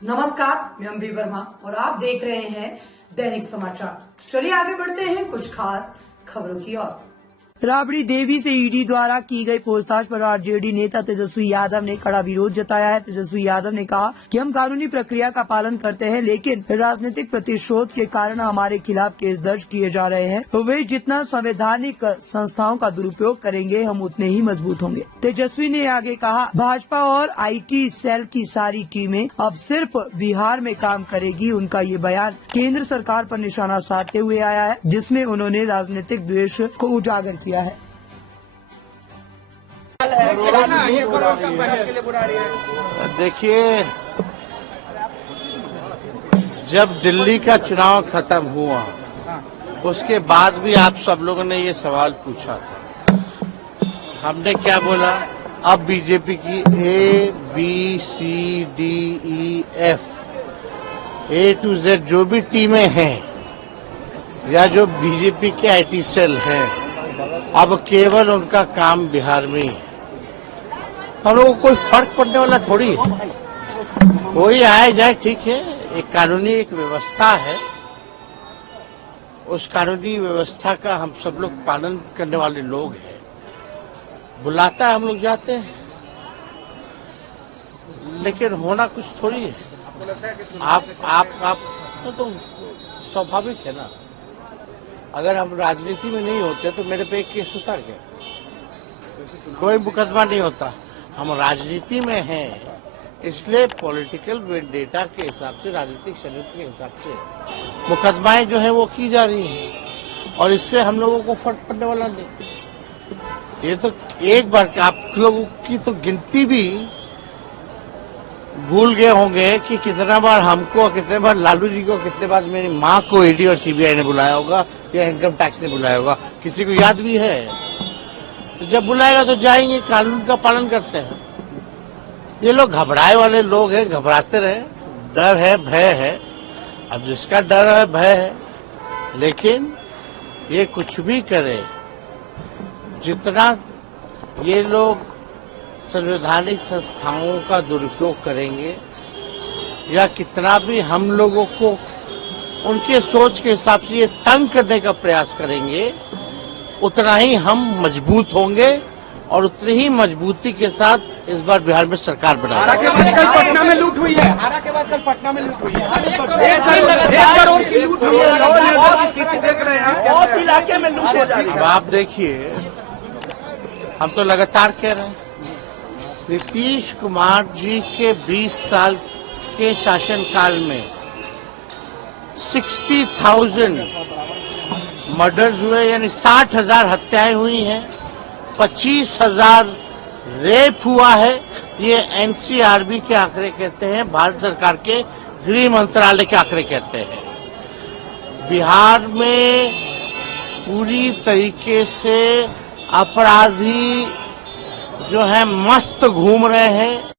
नमस्कार, मैं अम्बी वर्मा और आप देख रहे हैं दैनिक समाचार। तो चलिए आगे बढ़ते हैं कुछ खास खबरों की ओर। राबड़ी देवी से ईडी द्वारा की गई पूछताछ पर आरजेडी नेता तेजस्वी यादव ने कड़ा विरोध जताया है। तेजस्वी यादव ने कहा कि हम कानूनी प्रक्रिया का पालन करते हैं, लेकिन राजनीतिक प्रतिशोध के कारण हमारे खिलाफ केस दर्ज किए जा रहे हैं। वे जितना संवैधानिक संस्थाओं का दुरुपयोग करेंगे, हम उतने ही मजबूत होंगे। तेजस्वी ने आगे कहा, भाजपा और IT सेल की सारी टीमें अब सिर्फ बिहार में काम करेगी। उनका ये बयान केंद्र सरकार पर निशाना साधते हुए आया है, जिसमें उन्होंने राजनीतिक द्वेष को उजागर किया है। देखिए, जब दिल्ली का चुनाव खत्म हुआ उसके बाद भी आप सब लोगों ने ये सवाल पूछा था। हमने क्या बोला? अब बीजेपी की ABCDEF A to Z जो भी टीमें हैं या जो बीजेपी के IT सेल हैं, अब केवल उनका काम बिहार में ही है। हम लोगों को कोई फर्क पड़ने वाला थोड़ी है। कोई आए जाए ठीक है, एक कानूनी एक व्यवस्था है, उस कानूनी व्यवस्था का हम सब लोग पालन करने वाले लोग हैं। बुलाता है, हम लोग जाते हैं, लेकिन होना कुछ थोड़ी है। आप तो स्वाभाविक है ना। अगर हम राजनीति में नहीं होते तो मेरे पे एक केस होता क्या? कोई मुकदमा नहीं होता। हम राजनीति में हैं, इसलिए पॉलिटिकल वेंडेटा के हिसाब से, राजनीतिक षड्यंत्र के हिसाब से मुकदमाएं जो है वो की जा रही हैं, और इससे हम लोगों को फर्क पड़ने वाला नहीं। ये तो एक बार आप लोगों की तो गिनती भी भूल गए होंगे कि कितना बार हमको, कितने बार लालू जी को, कितने बार मेरी माँ को ED और CBI ने बुलाया होगा या इनकम टैक्स ने बुलाया होगा। किसी को याद भी है? तो जब बुलाएगा तो जाएंगे, कानून का पालन करते हैं। ये लोग घबराए वाले लोग हैं, घबराते रहे। डर है, भय है। अब जिसका डर है, भय है, लेकिन ये कुछ भी करे, जितना ये लोग संवैधानिक संस्थाओं का दुरुपयोग करेंगे या कितना भी हम लोगों को उनके सोच के हिसाब से ये तंग करने का प्रयास करेंगे, उतना ही हम मजबूत होंगे और उतनी ही मजबूती के साथ इस बार बिहार में सरकार बनाएंगे। कल पटना में लूट हुई है। हारा के बाद कल पटना में लूट हुई है। 1 करोड़ की लूट हुई है। देख रहे हैं और इलाके में लूट हो जा रही है। अब आप देखिए, हम तो लगातार कह रहे हैं, नीतीश कुमार जी के 20 साल के शासनकाल में 60,000 मर्डर्स हुए, यानी 60,000 हत्याएं हुई हैं, 25,000 रेप हुआ है। ये NCRB के आंकड़े कहते हैं, भारत सरकार के गृह मंत्रालय के आंकड़े कहते हैं। बिहार में पूरी तरीके से अपराधी जो है मस्त घूम रहे हैं।